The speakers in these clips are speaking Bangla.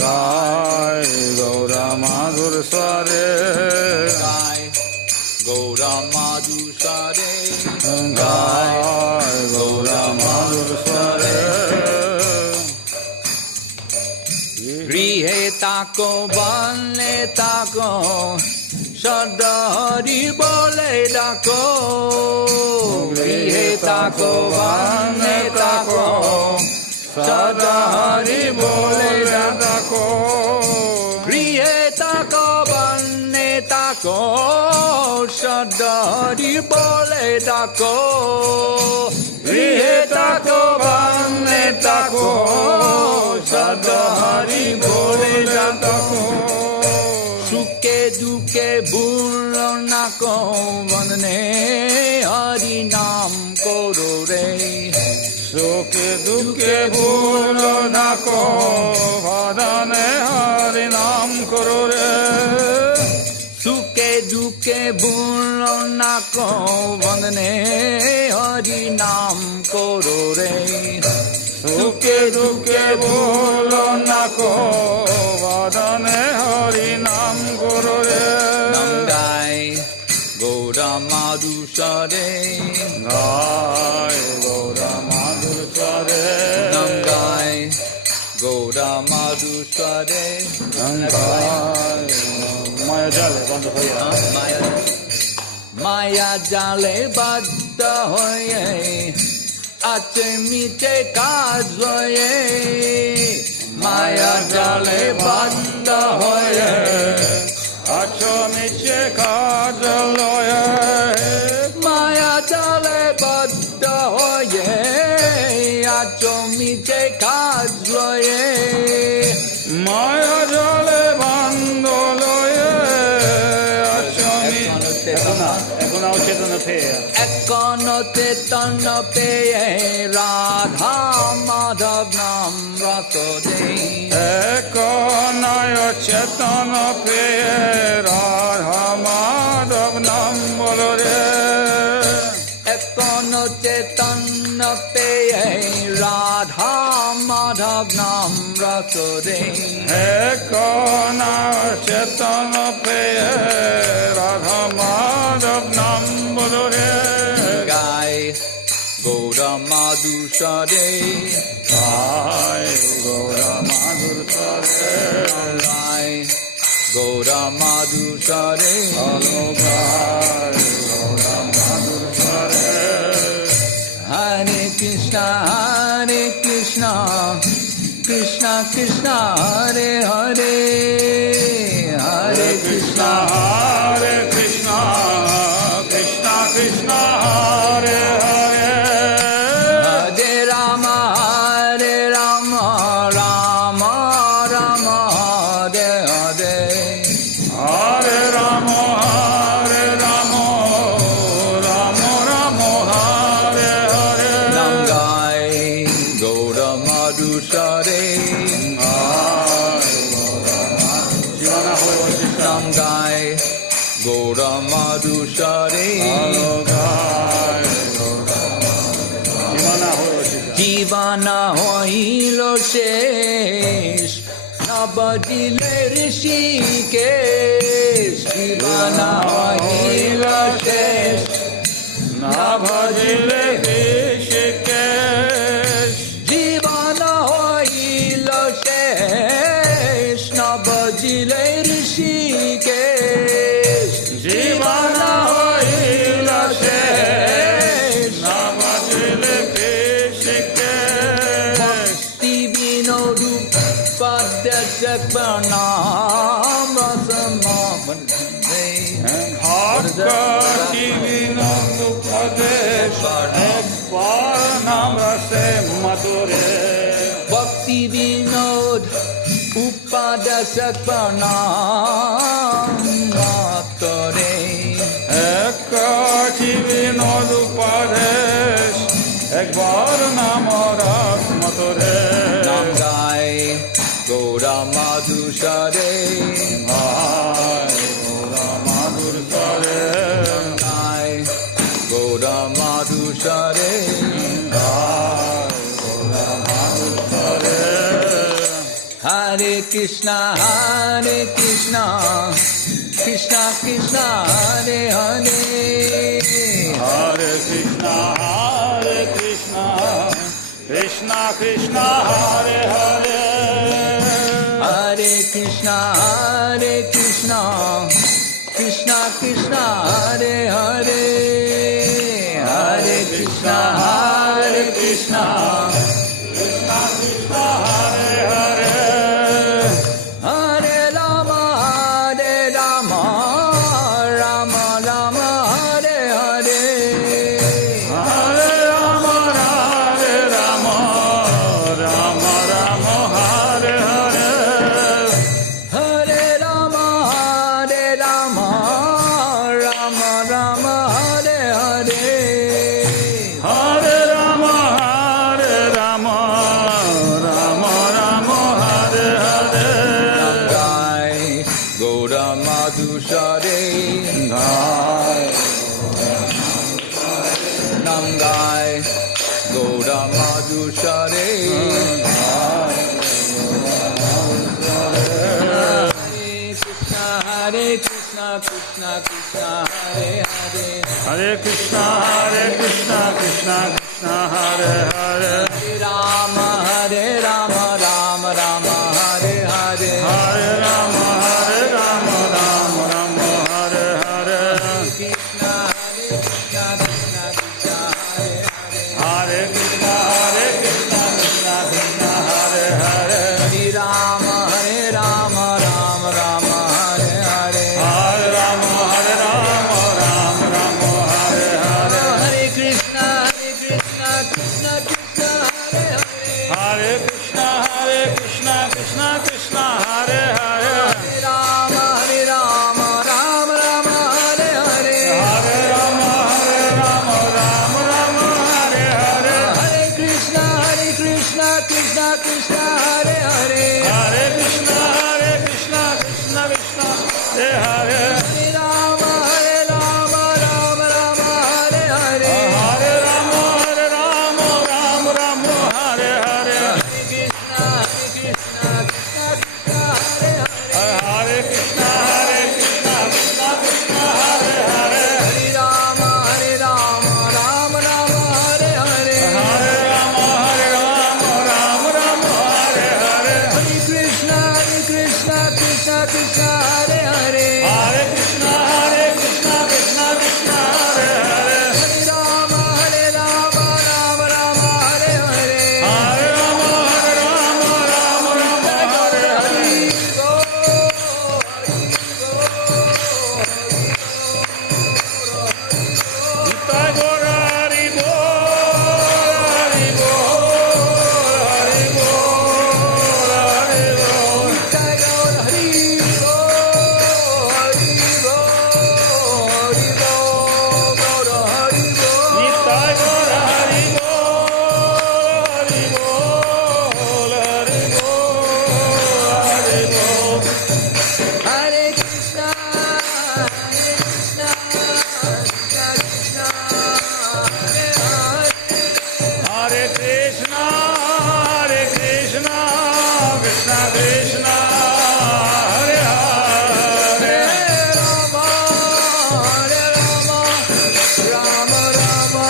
গায় গৌরা মাধুর স্বরে গায় গৌরা মাধুসারে গায় গৌরা মাধুর স্বরে গৃহে তাকো বনে তাকো সদা হরি বলে ডাকো গৃহে তাকো বনে তাকো সদা হরি বলে ডাকো গৃহে তাকো বনে তাকো সদা হরি বলে ডাকো গৃহে তাকো বনে তাকো সদা হরি বলে ডাকো সুখে দুঃখে ভুল না কো বন্দনে হরি নাম করো রে সুখে দুঃখে ভুল না কো বদনে হরি নাম করো রে সুখে দুঃখে ভুল না কো বন্দনে হরি নাম করো রে সুখে দুঃখে ভুল না কো বদনে হরি নাম করো রে নন্দাই গৌরা মাধুসারে গায় গৌরা মাধুর স্বরে নন্দাই গৌরা মাধুসারে মায়া জালে বন্ধ হইয়া মায়া জালে বাধ্য হয়ে আছে মিটে কাজ হয়ে মায়া জালে বাধ্য হয়ে আছো মিছে কাজ লয়ে মায়া জালে বাধ্য হয়ে আছো মিটে কাজ হয়ে মায়া জলে বান্ধ লয়ে আছো এখন আও চেতন পেয়ে এখন চেতন পেয়ে রাধা মাধব নাম রত দেই এক নয় চেতন পেয়ে রাধা মাধব নাম বলো রে এখন চেতন পেয়ে রাধা মাধব নাম রত দেই এক নয় চেতন পেয়ে রাধা মাধব নাম বলো রে গায় গৌরা মাধুসারে গায় গৌরা মাধুর স্বরে গায় গৌরা মাধুসারে গায় গৌরা মাধুর স্বরে হরে কৃষ্ণ কৃষ্ণ কৃষ্ণ হরে হরে হরে কৃষ্ণ হরে কৃষ্ণ কৃষ্ণ কৃষ্ণ হরে হরে হরে রাম রাম রাম হরে হরে হরে রাম রাম রাম হরে হরে নঙ্গায় গৌর মধুসরে জীবনা হয়ে বসিষ্ঠ নঙ্গায় গৌর মধুসরে জীবনা হয়ে বসিষ্ঠ জীবনা হইল শেষ নবদিলে ঋষিকেশ জীবনা হইল শেষ না ভজিলে ঋষিকেশ জীবন হইল শেষ নবদিলে ঋষিকেশ জীবন হইল শেষ না ভজিলে ঋষিকেশ ভক্তি বিনোদ পদ্য প্রণাম রসমে ভক্তি বিনোদ উপদেশ একবার নাম রসে মধুরে ভক্তি বিনোদ উপাদশক প্রণাম করে একটি বিনোদ উপদেশ একবার নাম রস মধুরে নাম গায় গৌরা মাধুসরে গৌরা মাধুর স্বরে গায় গৌরা মাধুসরে গৌরা মাধুর স্বরে Krishna, Krishna Krishna, Hare Hare. Hare Krishna, Krishna Krishna, Hare Hare. Hare Krishna, Krishna Krishna, Hare Hare. Hare Krishna, Krishna Krishna Krishna, Hare Hare. Hare Rama, Rama Rama, Hare Hare. Hare Rama, Rama Rama, Hare Hare. Hare Rama, Rama Rama, Hare Hare. Hare Rama, Rama Rama, Hare Hare. Gai Gaura Madhusare, Namgai Gaura Madhusare. Hare Krishna, Krishna Krishna, Hare Hare. Hare Krishna, Krishna Krishna, Hare Hare. Hare Rama, Rama Rama, Hare Hare. Hare Rama, Rama Rama, Hare Hare. Krishna, Krishna Krishna, Hare Hare. Hare Krishna, Krishna Krishna, Hare Hare. Hare Rama, Rama Rama, Hare Hare. Hare Rama, Rama Rama, Hare Hare. Hare Krishna, Krishna Krishna, Hare Hare. Hare Krishna, Krishna Krishna, Hare Hare. Hare Rama, Rama Rama, Hare Hare. Hare Rama, Rama Rama, Hare Hare. Hare Krishna, Krishna Krishna, Hare Hare. Hare Krishna, Krishna Krishna, Hare Hare. Hare Rama, Rama Rama, Hare Hare. Hare Rama, Rama Rama, Hare Hare. Krishna, Krishna Krishna, Hare Hare. Hare Krishna, Krishna Krishna, Hare Hare. Hare Rama, Rama Rama, Hare Hare. Hare Rama, Rama Rama, Hare Hare. Hare Krishna, Krishna Krishna, Hare Hare. Hare Krishna, Krishna Krishna, Hare Hare. Hare Rama, Rama Rama, Hare Hare. Hare Rama, Rama Hare Hare. Nitai Gaura Hari Bol, Hari Bol, Hari Bol, Hari Bol. Nitai Gaura Hari Bol, Hari Bol, Hari Bol, Hari Bol. Hare Krishna, Krishna Krishna, Hare Hare. Hare Krishna, Krishna Krishna, Hare Hare. Rama, Rama Rama,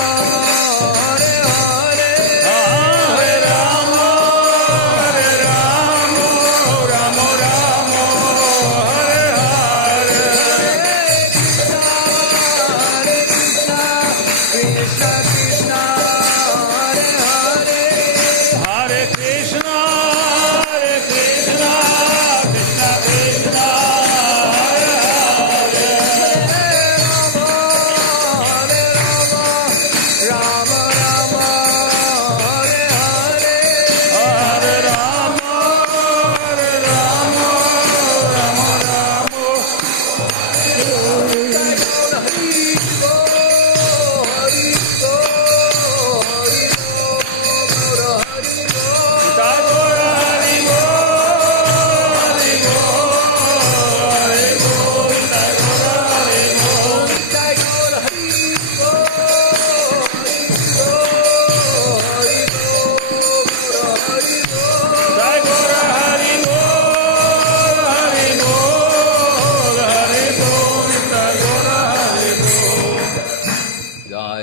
Hare Hare. Hare Rama, Rama Rama, Hare Hare. Hare Krishna, Krishna Krishna, Hare Hare. Hare Krishna, Krishna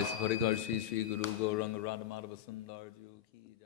Hare Krishna Shri Guru Gauranga Radha Madhava Sundar Ji Ki